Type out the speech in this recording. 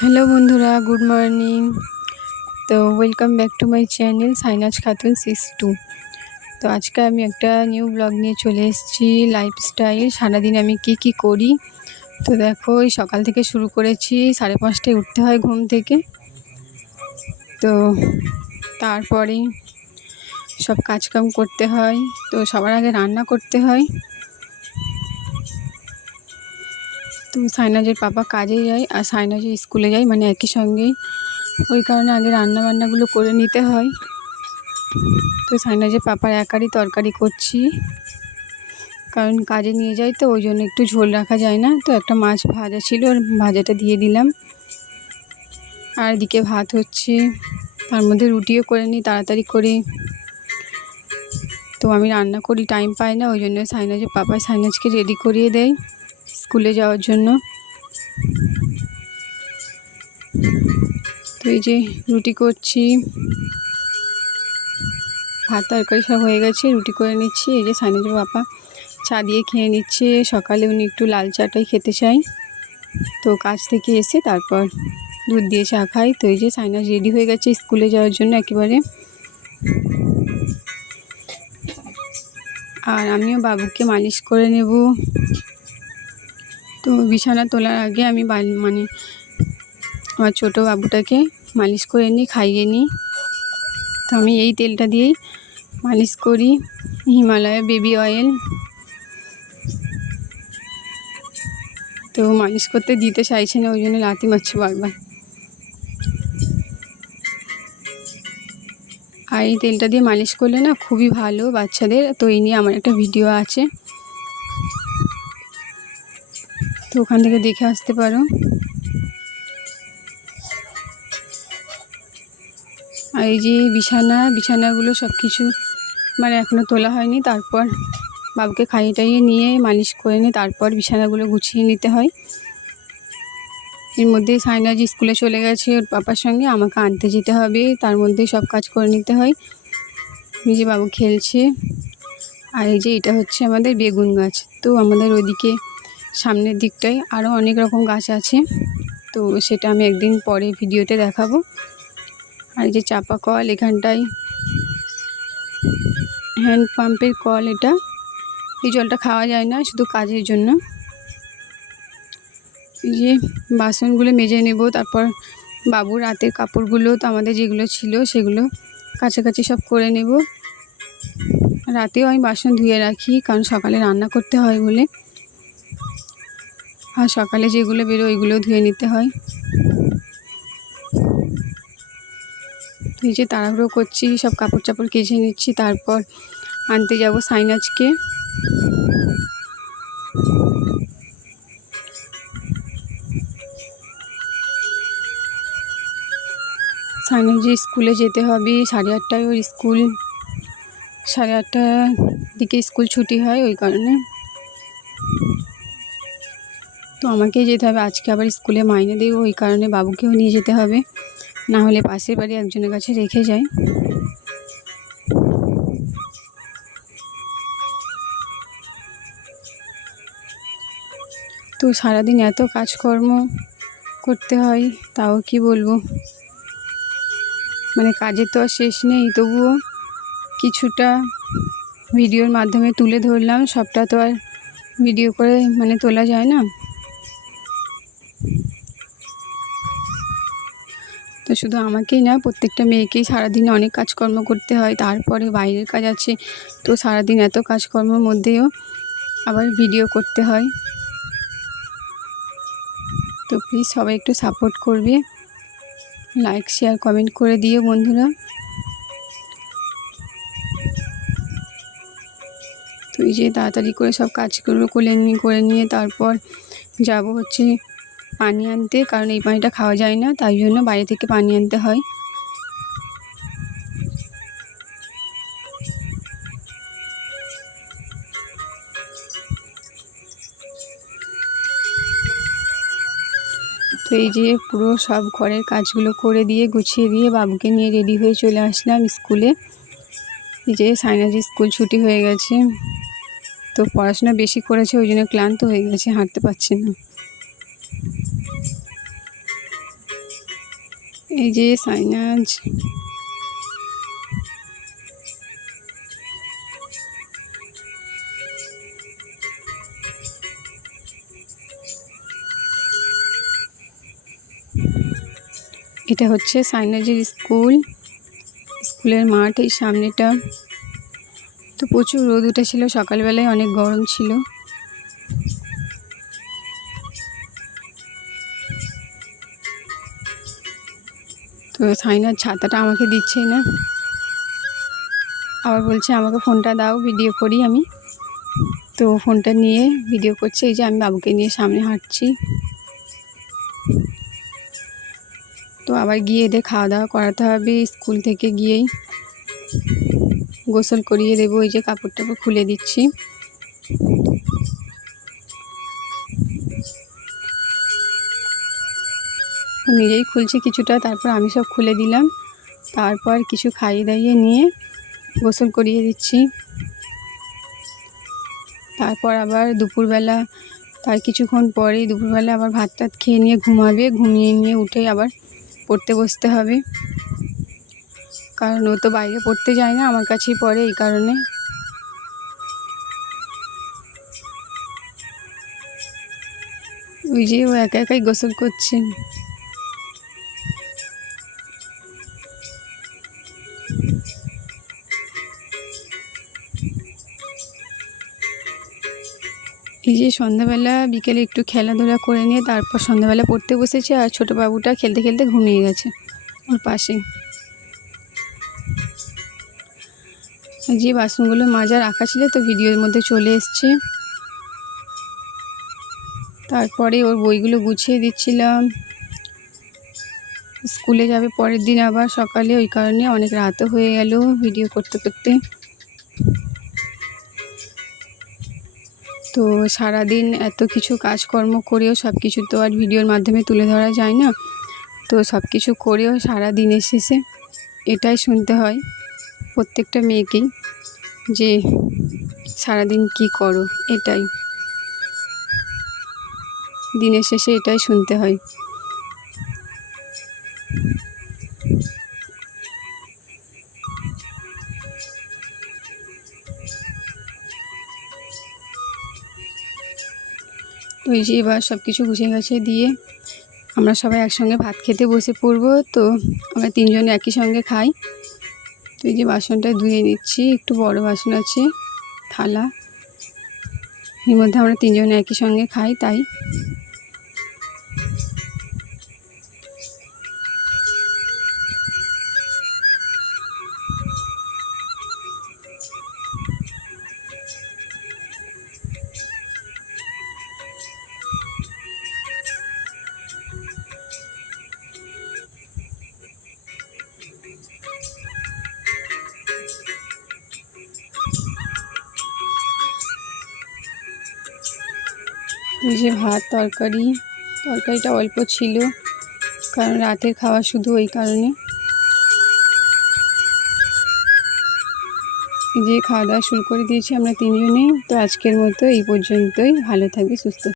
Hello বন্ধুরা, good morning. তো welcome back to my channel Sainaz Khatun six two. তো আজকে আমি একটা নিউ ব্লগ নিয়ে চলে এসেছি লাইফস্টাইল সারাদিন আমি কি কি করি? তো দেখো, এই সকাল থেকে শুরু করেছি, সাড়ে পাঁচটায় উঠতে হয় ঘুম থেকে। তো তারপরে সব কাজকাম করতে হয়। তো সবার আগে রান্না করতে হয়। তো সাইনাজের পাপা কাজে যায় আর সাইনাজের স্কুলে যায় মানে একই সঙ্গেই। ওই কারণে আগে রান্না বান্নাগুলো করে নিতে হয়। তো সাইনাজের পাপার একারই তরকারি করছি। কারণ কাজে নিয়ে যাই তো, ওই জন্য একটু ঝোল রাখা যায় না। তো একটা মাছ ভাজা ছিল ভাজাটা দিয়ে দিলাম। আর এদিকে ভাত হচ্ছে, তার মধ্যে রুটিও করে নিই, তাড়াতাড়ি করে। তো আমি রান্না করি টাইম পাই না, ওই জন্য সাইনাজের পাপা সাইনাজকে রেডি করিয়ে দেয়। স্কুলে যাওয়ার জন্য। তো এই যে রুটি করছি। ভাত, তরকারি সব হয়ে গেছে, রুটি করে নিচ্ছি। এই যে সানিজ বাপা চা দিয়ে খেয়ে নিচ্ছে। সকালে উনি একটু লাল চাটাই খেতে চাই। তো কাজ থেকে এসে তারপর দুধ দিয়ে চা খাই। তো এই যে সাইনাজ রেডি হয়ে গেছে স্কুলে যাওয়ার জন্য একেবারে। আর আমিও বাবুকে মালিশ করে নেব। তো বিছানা তোলার আগে আমি মানে আমার ছোটো বাবুটাকে মালিশ করে নিই, খাইয়ে নিই। তো আমি এই তেলটা দিয়েই মালিশ করি, হিমালয় বেবি অয়েল। তো মালিশ করতে দিতে চাইছে না, ওই জন্য লাতি মারছে বারবার। আর এই তেলটা দিয়ে মালিশ করলে না খুবই ভালো বাচ্চাদের। তো এই নিয়ে আমার একটা ভিডিও আছে। ওখান থেকে দেখে আসতে পারো। আর এই যে বিছানা, বিছানাগুলো সব কিছু মানে এখনও তোলা হয়নি। তারপর বাবুকে খাইয়ে টাইয়ে নিয়ে মালিশ করে নিয়ে তারপর বিছানাগুলো গুছিয়ে নিতে হয়। এর মধ্যে সাইনাজি স্কুলে চলে গেছে ওর পাপার সঙ্গে, আমাকে আনতে যেতে হবে। তার মধ্যে সব কাজ করে নিতে হয়। নিজে বাবু খেলছে। আর এই যে এটা হচ্ছে আমাদের বেগুন গাছ। তো আমাদের ওইদিকে সামনের দিকটায় আরও অনেক রকম গাছ আছে। তো সেটা আমি একদিন পরে ভিডিওতে দেখাবো। আর যে চাপা কল এখানটায় হ্যান্ড পাম্পের কল এটা। এই জলটা খাওয়া যায় না, শুধু কাজের জন্য। যে বাসনগুলো মেজে নেব, তারপর বাবুর রাতের কাপড়গুলো তো আমাদের যেগুলো ছিল সেগুলো কাছাকাছি সব করে নেব। রাতেও আমি বাসন ধুয়ে রাখি, কারণ সকালে রান্না করতে হয় বলে। আর সকালে যেগুলো বেরো ওইগুলো ধুয়ে নিতে হয়। এই যে তাড়াহুড়ো করছি, সব কাপড় চাপড় কেচে নিচ্ছি, তারপর আনতে যাব সাইনাজকে। সাইনাজি স্কুলে যেতে হবে, সাড়ে আটটায় ওর স্কুল। সাড়ে আটটার দিকে স্কুল ছুটি হয়, ওই কারণে। তো আমাকেই যেতে হবে। আজকে আবার স্কুলে মাইনে দেবো ওই কারণে বাবুকেও নিয়ে যেতে হবে। না হলে পাশের বাড়ি একজনের কাছে রেখে যাই। তো সারাদিন এত কাজকর্ম করতে হয়, তাও কি বলব? মানে কাজের তো আর শেষ নেই, তবুও কিছুটা ভিডিওর মাধ্যমে তুলে ধরলাম। সবটা তো আর ভিডিও করে মানে তোলা যায় না। শুধু আমাকেই না, প্রত্যেকটা মেয়েকেই সারাদিন অনেক কাজকর্ম করতে হয়, তারপরে বাইরের কাজ আছে, তো সারাদিন এত কাজকর্মের মধ্যেও আবার ভিডিও করতে হয়। তো প্লিজ সবাই একটু সাপোর্ট করবে লাইক শেয়ার কমেন্ট করে দিও বন্ধুরা। তো এই যে তাড়াতাড়ি করে সব কাজগুলো করে নিয়ে করে নিয়ে তারপর যাব হচ্ছে পানি আনতে, কারণ এই পানিটা খাওয়া যায় না, তাই জন্য বাইরে থেকে পানি আনতে হয়। তো এই যে পুরো সব ঘরের কাজগুলো করে দিয়ে, গুছিয়ে দিয়ে বাবুকে নিয়ে রেডি হয়ে চলে আসলাম স্কুলে। এই যে সাইনাজি স্কুল ছুটি হয়ে গেছে, তো পড়াশোনা বেশি করেছে, ওই জন্য ক্লান্ত হয়ে গেছে, হাঁটতে পারছে না। এই যে সাইনাজ এটা হচ্ছে সাইনাজের স্কুল। স্কুলের মাঠ এই সামনেটা। তো প্রচুর রোদ উঠেছিল, সকালবেলায় অনেক গরম ছিল। তো সাইনার ছাতাটা আমাকে দিচ্ছে না। আবার বলছে, আমাকে ফোনটা দাও, ভিডিও করি আমি। তো ফোনটা নিয়ে ভিডিও করছে, এই যে আমি বাবুকে নিয়ে সামনে হাঁটছি। তো আবার গিয়ে এদের খাওয়া দাওয়া করাতে হবে, স্কুল থেকে গিয়েই গোসল করিয়ে দেবো ওই যে কাপড় টাপড় খুলে দিচ্ছি। নিজেই খুলছি কিছুটা, তারপর আমি সব খুলে দিলাম। তারপর কিছু খাইয়ে দাইয়ে নিয়ে গোসল করিয়ে দিচ্ছি। তারপর আবার দুপুরবেলা, তার কিছুক্ষণ পরেই দুপুরবেলা আবার ভাত টাত খেয়ে নিয়ে ঘুমাবে, ঘুমিয়ে নিয়ে উঠে আবার পড়তে বসতে হবে। কারণ ও তো বাইরে পড়তে যায় না, আমার কাছেই পড়ে এই কারণে। ওই যে ও একা একাই গোসল করছে। এই যে সন্ধ্যাবেলা বিকেলে একটু খেলাধুলা করে নিয়ে তারপর সন্ধ্যাবেলা পড়তে বসেছে আর ছোটো বাবুটা খেলতে খেলতে ঘুমিয়ে গেছে ওর পাশে। যে বাসনগুলো মাজা রাখা ছিল তো ভিডিওর মধ্যে চলে এসছে। তারপরে ওর বইগুলো গুছিয়ে দিচ্ছিলাম। স্কুলে যাবে পরের দিন আবার সকালে, ওই কারণে অনেক রাতও হয়ে গেল ভিডিও করতে করতে। তো সারাদিন এত কিছু কাজকর্ম করেও সব কিছু তো আর ভিডিওর মাধ্যমে তুলে ধরা যায় না। তো সব কিছু করেও সারা দিনের শেষে এটাই শুনতে হয় প্রত্যেকটা মেয়েকেই যে সারাদিন কি করো, এটাই। দিনের শেষে এটাই শুনতে হয়। তো এই যে এবার সব কিছু গুছিয়ে গেছে দিয়ে আমরা সবাই একসঙ্গে ভাত খেতে বসে পড়ব। তো আমরা তিনজনে একই সঙ্গে খাই। তো এই যে বাসনটা ধুয়ে নিচ্ছি। একটু বড় বাসন আছে, থালা। এর মধ্যে আমরা তিনজনে একই সঙ্গে খাই, তাই। যে ভাত, তরকারি। তরকারিটা অল্প ছিল, কারণ রাতের খাওয়া শুধু ওই কারণে। যে খাওয়া দাওয়া শুরু করে দিয়েছি আমরা তিনজনেই, তো আজকের মতো এই পর্যন্তই। ভালো থাকবে, সুস্থ